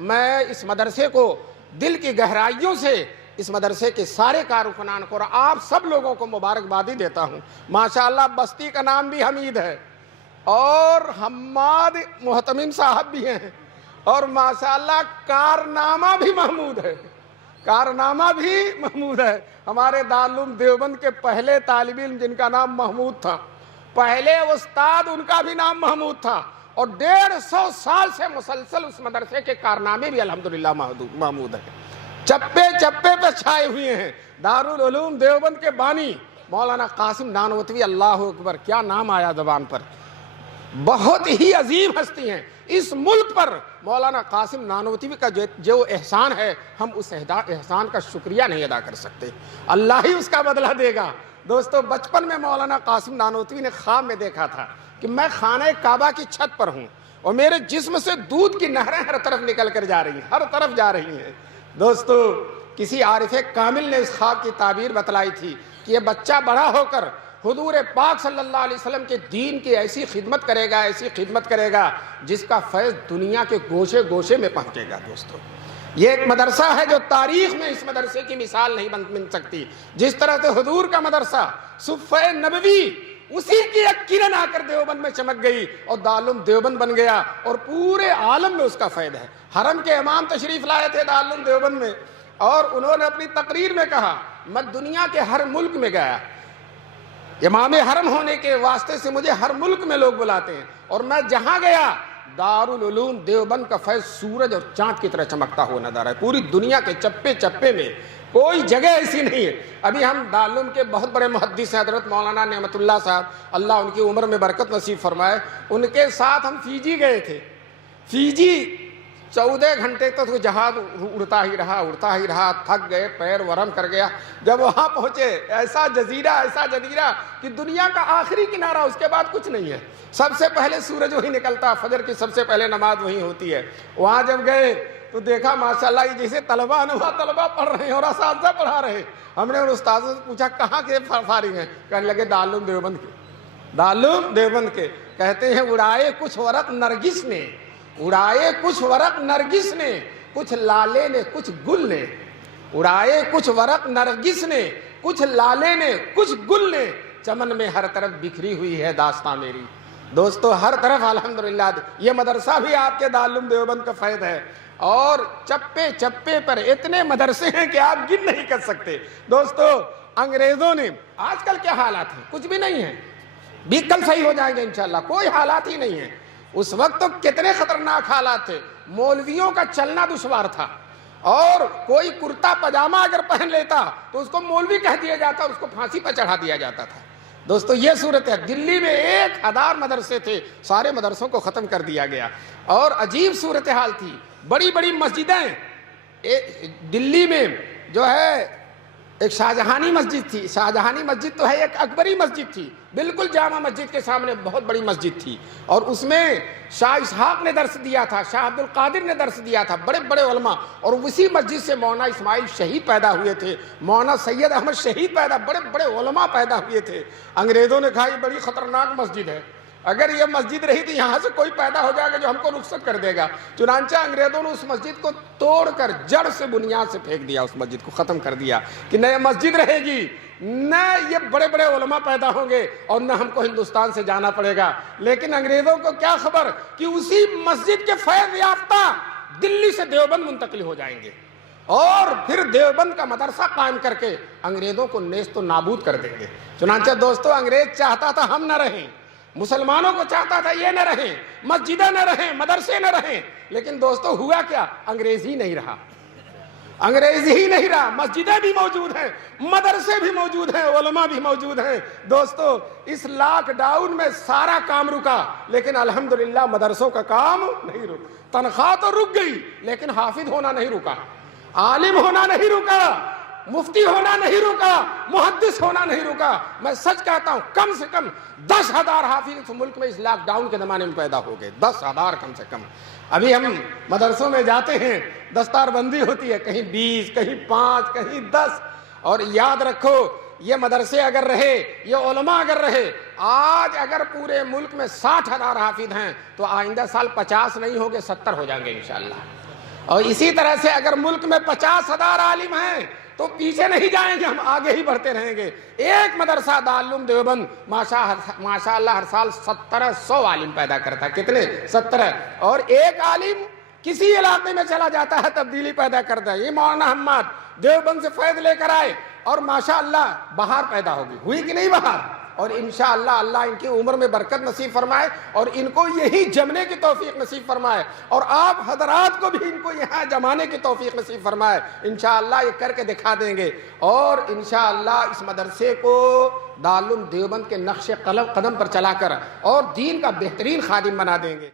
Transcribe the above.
میں اس مدرسے کو دل کی گہرائیوں سے اس مدرسے کے سارے کارکنان کو اور آپ سب لوگوں کو مبارکبادی دیتا ہوں۔ ماشاءاللہ بستی کا نام بھی حمید ہے اور حماد محتمم صاحب بھی ہیں اور ماشاءاللہ کارنامہ بھی محمود ہے، کارنامہ بھی محمود ہے۔ ہمارے دارالعلوم دیوبند کے پہلے طالب علم جن کا نام محمود تھا، پہلے استاد ان کا بھی نام محمود تھا، اور 150 سال سے مسلسل اس مدرسے کے کارنامے بھی الحمدللہ محمود ہیں، چپے چپے پہ چھائے ہوئے ہیں۔ دارالعلوم دیوبند کے بانی مولانا قاسم نانوتوی، اللہ اکبر، کیا نام آیا زبان پر، بہت ہی عظیم ہستی ہیں۔ اس ملک پر مولانا قاسم نانوتوی کا جو احسان ہے، ہم اس احسان کا شکریہ نہیں ادا کر سکتے، اللہ ہی اس کا بدلہ دے گا۔ دوستو بچپن میں مولانا قاسم نانوتوی نے خواب میں دیکھا تھا کہ میں خانہ کعبہ کی چھت پر ہوں اور میرے جسم سے دودھ کی نہریں ہر طرف نکل کر جا رہی ہیں، ہر طرف جا رہی ہیں۔ دوستو کسی عارف کامل نے اس خواب کی تعبیر بتلائی تھی کہ یہ بچہ بڑا ہو کر حضور پاک صلی اللہ علیہ وسلم کے دین کی ایسی خدمت کرے گا، ایسی خدمت کرے گا جس کا فیض دنیا کے گوشے گوشے میں پہنچے گا۔ دوستو یہ ایک مدرسہ ہے جو تاریخ میں اس مدرسے کی مثال نہیں بن سکتی۔ جس طرح سے حضور کا مدرسہ صفہ نبوی، اسی کی ایک کرن آ کر دیوبند میں چمک گئی اور دارالعلوم دیوبند بن گیا اور پورے عالم میں اس کا فائدہ ہے۔ حرم کے امام تشریف لائے تھے دارالعلوم دیوبند میں اور انہوں نے اپنی تقریر میں کہا میں دنیا کے ہر ملک میں گیا، امام حرم ہونے کے واسطے سے مجھے ہر ملک میں لوگ بلاتے ہیں، اور میں جہاں گیا دارالعلوم دیوبند کا فیض سورج اور چاند کی طرح چمکتا ہوا نظر ہے۔ پوری دنیا کے چپے چپے میں کوئی جگہ ایسی نہیں ہے۔ ابھی ہم دارالعلوم کے بہت بڑے محدث ہیں حضرت مولانا نعمت اللہ صاحب، اللہ ان کی عمر میں برکت نصیب فرمائے، ان کے ساتھ ہم فیجی گئے تھے۔ فیجی 14 گھنٹے تک جہاز اڑتا ہی رہا، تھک گئے، پیر ورم کر گیا۔ جب وہاں پہنچے ایسا جزیرہ کہ دنیا کا آخری کنارہ، اس کے بعد کچھ نہیں ہے، سب سے پہلے سورج وہی نکلتا، فجر کی سب سے پہلے نماز وہی ہوتی ہے۔ وہاں جب گئے تو دیکھا ماشاءاللہ یہ جیسے طلبہ پڑھ رہے ہیں اور اساتذہ پڑھا رہے ہیں۔ ہم نے ان استاذوں سے پوچھا کہاں کے فارغ ہیں؟ کہنے لگے دارالعلوم دیوبند کے۔ کہتے ہیں اڑائے کچھ ورق نرگس نے، اڑائے کچھ ورق نرگس نے، کچھ لالے نے کچھ گل نے، اڑائے کچھ ورق نرگس نے، کچھ لالے نے کچھ گل نے، چمن میں ہر طرف بکھری ہوئی ہے داستاں میری۔ دوستو ہر طرف الحمدللہ یہ مدرسہ بھی آپ کے دارالعلوم دیوبند کا فیض ہے، اور چپے چپے پر اتنے مدرسے ہیں کہ آپ گن نہیں کر سکتے۔ دوستو انگریزوں نے، آج کل کیا حالات ہیں؟ کچھ بھی نہیں ہے، بھی کل صحیح ہو جائیں گے انشاءاللہ، کوئی حالات ہی نہیں ہے۔ اس وقت تو کتنے خطرناک حالات تھے، مولویوں کا چلنا دشوار تھا، اور کوئی کرتا پاجامہ اگر پہن لیتا تو اس کو مولوی کہہ دیا جاتا، اس کو پھانسی پر چڑھا دیا جاتا تھا۔ دوستو یہ صورت ہے۔ دلی میں 1000 مدرسے تھے، سارے مدرسوں کو ختم کر دیا گیا، اور عجیب صورتحال تھی۔ بڑی بڑی مسجدیں دلی میں جو ہے، ایک شاہجہانی مسجد تھی، شاہجہانی مسجد تو ہے، ایک اکبری مسجد تھی، بالکل جامع مسجد کے سامنے بہت بڑی مسجد تھی، اور اس میں شاہ اسحاق نے درس دیا تھا، شاہ عبد القادر نے درس دیا تھا، بڑے بڑے علماء، اور اسی مسجد سے مولانا اسماعیل شہید پیدا ہوئے تھے، مولانا سید احمد شہید بڑے بڑے علماء پیدا ہوئے تھے۔ انگریزوں نے کہا یہ بڑی خطرناک مسجد ہے، اگر یہ مسجد رہی تو یہاں سے کوئی پیدا ہو جائے گا جو ہم کو رخصت کر دے گا۔ چنانچہ انگریزوں نے اس مسجد کو توڑ کر جڑ سے بنیاد سے پھینک دیا، اس مسجد کو ختم کر دیا کہ نہ یہ مسجد رہے گی، نہ یہ بڑے بڑے علماء پیدا ہوں گے، اور نہ ہم کو ہندوستان سے جانا پڑے گا۔ لیکن انگریزوں کو کیا خبر کہ اسی مسجد کے فیض یافتہ دلی سے دیوبند منتقل ہو جائیں گے، اور پھر دیوبند کا مدرسہ قائم کر کے انگریزوں کو نیست و نابود کر دیں گے۔ چنانچہ دوستو انگریز چاہتا تھا ہم نہ رہیں، مسلمانوں کو چاہتا تھا یہ نہ رہیں، مسجدیں نہ رہیں، مدرسے نہ رہیں، لیکن دوستو ہوا کیا؟ انگریز ہی نہیں رہا، انگریز ہی نہیں رہا، مسجدیں بھی موجود ہیں، مدرسے بھی موجود ہیں، علماء بھی موجود ہیں۔ دوستو اس لاک ڈاؤن میں سارا کام رکا، لیکن الحمدللہ مدرسوں کا کام نہیں رکا۔ تنخواہ تو رک گئی، لیکن حافظ ہونا نہیں رکا، عالم ہونا نہیں رکا، مفتی ہونا نہیں رکا، محدث ہونا نہیں رکا۔ میں سچ کہتا ہوں کم سے کم 10,000 حافظ اس ملک میں اس لاک ڈاؤن کے زمانے میں پیدا ہو گئے، 10,000 کم سے کم۔ ابھی ہم مدرسوں میں جاتے ہیں، دستار بندی ہوتی ہے، کہیں 20، کہیں 5، کہیں 10، اور یاد رکھو یہ مدرسے اگر رہے، یہ علماء اگر رہے، آج اگر پورے ملک میں 60,000 حافظ ہیں تو آئندہ سال 50 نہیں ہوگے، 70 ہو جائیں گے انشاءاللہ۔ اور اسی طرح سے اگر ملک میں 50,000 عالم ہیں تو پیچھے نہیں جائیں گے، ہم آگے ہی بڑھتے رہیں گے۔ ایک مدرسہ دارالعلوم دیوبند ماشاء اللہ ہر سال 1700 عالم پیدا کرتا ہے۔ کتنے؟ 17۔ اور ایک عالم کسی علاقے میں چلا جاتا ہے تبدیلی پیدا کرتا ہے۔ یہ مولانا حماد دیوبند سے فیض لے کر آئے اور ماشاءاللہ بہار پیدا ہوگی، ہوئی کہ نہیں بہار؟ اور انشاءاللہ اللہ ان کی عمر میں برکت نصیب فرمائے اور ان کو یہی جمنے کی توفیق نصیب فرمائے، اور آپ حضرات کو بھی ان کو یہاں جمانے کی توفیق نصیب فرمائے۔ انشاءاللہ یہ کر کے دکھا دیں گے، اور انشاءاللہ اس مدرسے کو دارالعلوم دیوبند کے نقش قدم پر چلا کر اور دین کا بہترین خادم بنا دیں گے۔